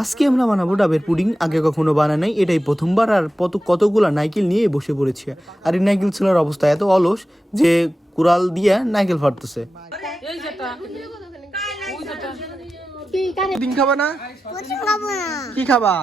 আজকে আমরা বানাবো ডাবের পুডিং। আগে কখনো বানাই নাই, এটাই প্রথমবার। আর কতগুলা নারকেল নিয়ে বসে পড়েছে। আর এই নারকেল ছেলের অবস্থা এত অলস যে কুড়াল দিয়ে নারকেল ফাটতেছে। পুডিং খাবা না? কি খাবা?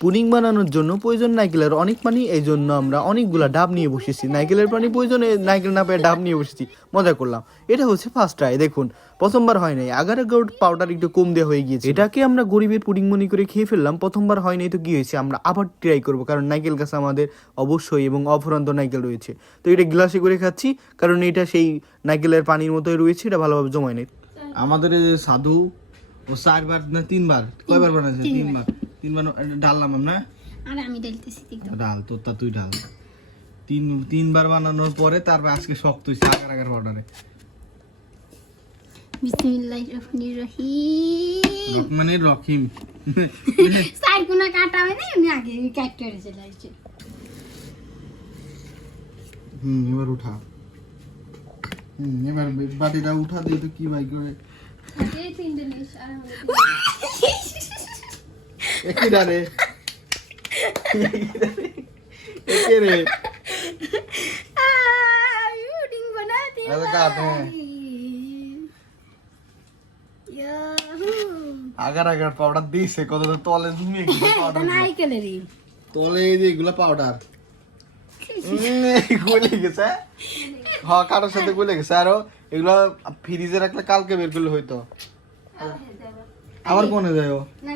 পুডিং বানানোর জন্য প্রয়োজন নারকেলের অনেক পানি, এই জন্য আমরা অনেকগুলা ডাব নিয়ে বসেছি। নারকেলের পানি প্রয়োজনে নারকেল না পেয়ে ডাব নিয়ে বসেছি, মজা করলাম। এটা হচ্ছে ফার্স্ট ট্রাই। দেখুন, প্রথমবার হয় নাই, আগার পাউডার একটু কম দেওয়া হয়ে গিয়েছে। এটাকে আমরা গরিবের পুডিং মনে করে খেয়ে ফেললাম। প্রথমবার হয় নাই তো কি হয়েছে, আমরা আবার ট্রাই করবো, কারণ নারকেল গাছ আমাদের অবশ্যই এবং অফুরন্ত নারকেল রয়েছে। তো এটা গ্লাসে করে খাচ্ছি, কারণ এটা সেই নারকেলের পানির মতোই রয়েছে, এটা ভালোভাবে জমায় নেই। আমাদের সাধু ও 4বার না 3বার, কয়বার বানাইছে? 3বার ডাললাম আমরা। আরে আমি ডালতেছি ডাল তোরটা তুই ডাল। 3বার বানানোর পরে তারপর আজকে শক্ত হইছে আগার পাউডারে। বিসমিল্লাহির রহমানির রহিম। রহমানির রহিম। সাইড কোনা কাটাবে না, আমি আগে কাটতে চলে আসছি। এবার উঠা। এবার বাটিটা উঠা দিয়ে তো কি ভাই করে। এই তিন দিন আর একই ডারে। একে রে। পুডিং বানাতে আরে কাট হ্যাঁ। আগার পাউডার দিয়েছে কত তলে জমিয়ে গেছে পাউডার। নাইকেলেরই তলে এই যে এগুলা পাউডার গলে গেছে। হ্যাঁ, কারোর সাথে গলে গেছে। আরো এগুলা ফ্রিজে রাখলে কালকে বের করলে হইতো। আবার কোনে যায়? না